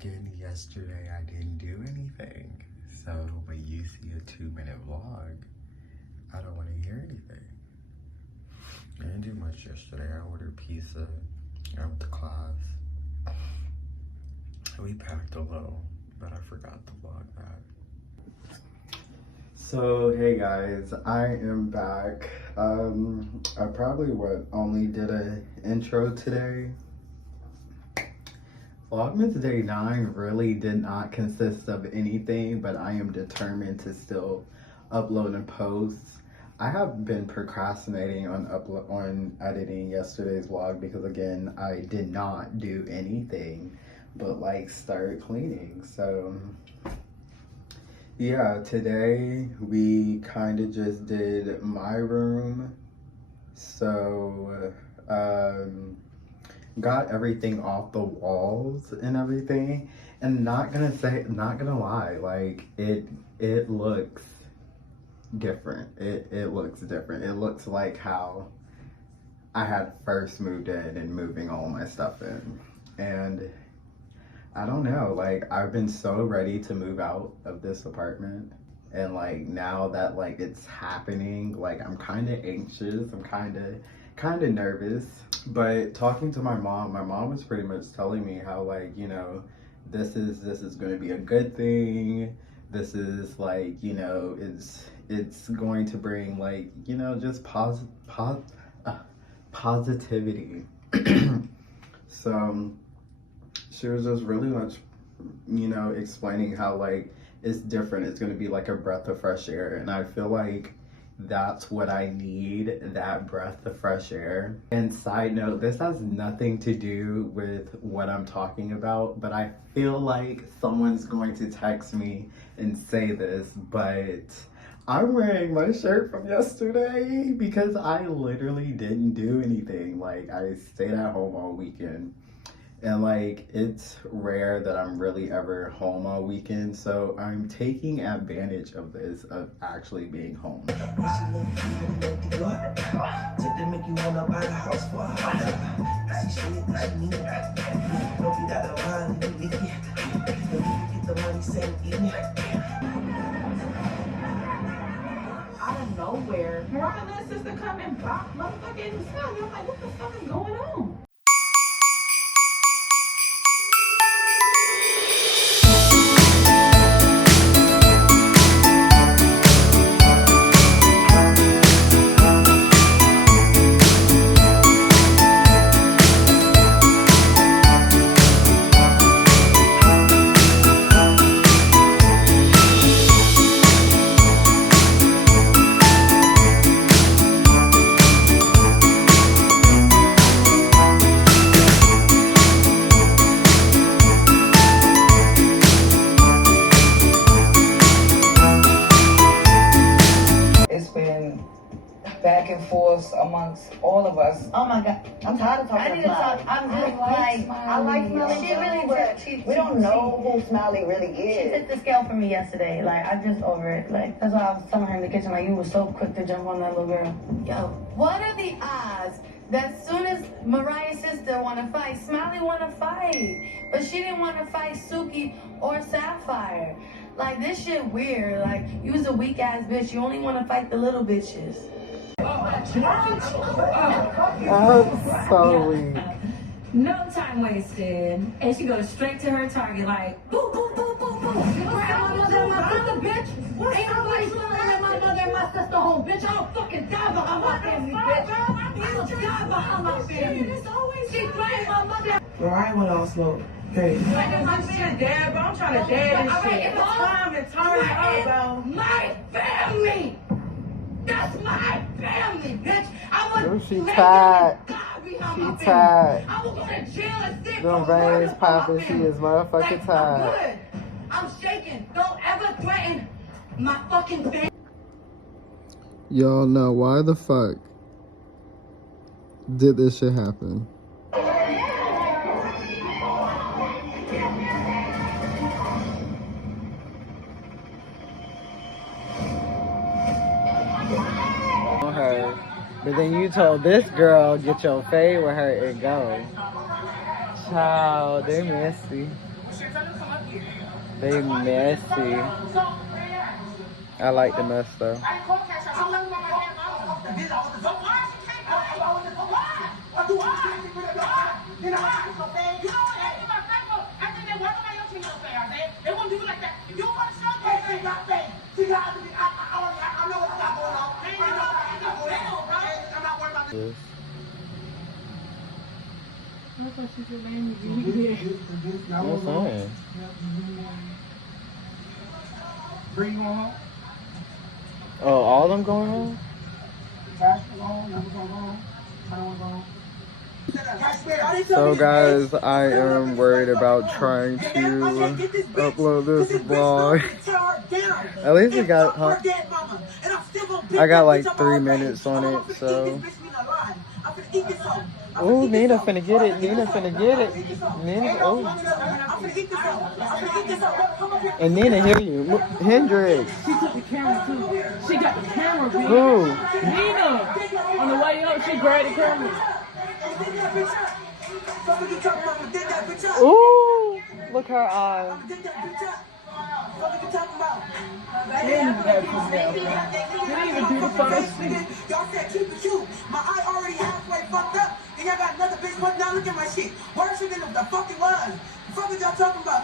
Again, yesterday I didn't do anything. So when you see a 2-minute vlog, I don't want to hear anything. I didn't do much yesterday. I ordered pizza. I went to class. We packed a little, but I forgot to vlog that. So, hey guys, I am back. I probably only did an intro today. Vlogmas Day 9 really did not consist of anything, but I am determined to still upload and post. I have been procrastinating on editing yesterday's vlog because, again, I did not do anything but like start cleaning. So yeah, today we kind of just did my room. So got everything off the walls and everything, and not gonna lie, like it looks different. It looks different. It looks like how I had first moved in and moving all my stuff in. And I don't know, like I've been so ready to move out of this apartment, and like now that like it's happening, like I'm kind of anxious. I'm kind of nervous. But talking to my mom was pretty much telling me how, like, you know, this is going to be a good thing. This is like, you know, it's going to bring, like, you know, just positivity. So she was just really much, you know, explaining how like it's different. It's going to be like a breath of fresh air, and I feel like that's what I need, that breath of fresh air. And side note, this has nothing to do with what I'm talking about, but I feel like someone's going to text me and say this, but I'm wearing my shirt from yesterday because I literally didn't do anything. Like, I stayed at home all weekend. And like, it's rare that I'm really ever home all weekend, so I'm taking advantage of this, of actually being home. Out of nowhere, Mariah and her sister come and pop motherfucking Sally. I'm like, what the fuck is going on? Back and forth amongst all of us. Oh my God, I'm tired of talking about Smiley. I'm just like, I like Smiley. She really did. We don't know who Smiley really is. She took the scale for me yesterday. Like, I'm just over it. Like, that's why I was telling her in the kitchen, like, you were so quick to jump on that little girl. Yo, what are the odds that as soon as Mariah's sister want to fight, Smiley want to fight, but she didn't want to fight Suki or Sapphire? Like, this shit weird. Like, you was a weak ass bitch. You only want to fight the little bitches. I'm so weak. No time wasted. And she goes straight to her target, like, boo, boo, boo, boo, boo. My mother and my sister, bitch. Ain't nobody slamming my mother and my sister home, bitch. I'll fucking die behind my family, bitch. I'll die behind my family. She playing my mother. Mariah went all slow. Hey. I'm saying dad, bro. I'm trying to dad this shit. It's time to turn it up, bro. My family. That's my family, bitch. I was She tired. She tired. I will go to jail and sit Them for veins murder popping. for my She is motherfucking like, tired. I'm shaking. Don't ever threaten my fucking family. Y'all know why the fuck did this shit happen? Her, but then you told this girl get your fade with her and go. Child, they messy. They messy. I like the mess though. Yes. What's on? Bring on home. Oh, all of them going home? Cash going home. Number going home. Turn going home. So guys, I am worried about trying to upload this vlog. At least we got, I got like 3 minutes on it, so. Ooh, Nina finna get it. Nina finna get it. Nina, oh. And Nina hear you. Hendrix. She took the camera too. She got the camera, bitch. Who? Nina. On the way up, she grabbed the camera. Ooh, look her eye. She didn't even have to down. She didn't even do the first thing. Y'all said keep it cute. My eye already halfway fucked up. And y'all got another bitch. Now look at my shit. Worse than the fuck it was. The fuck is y'all talking about?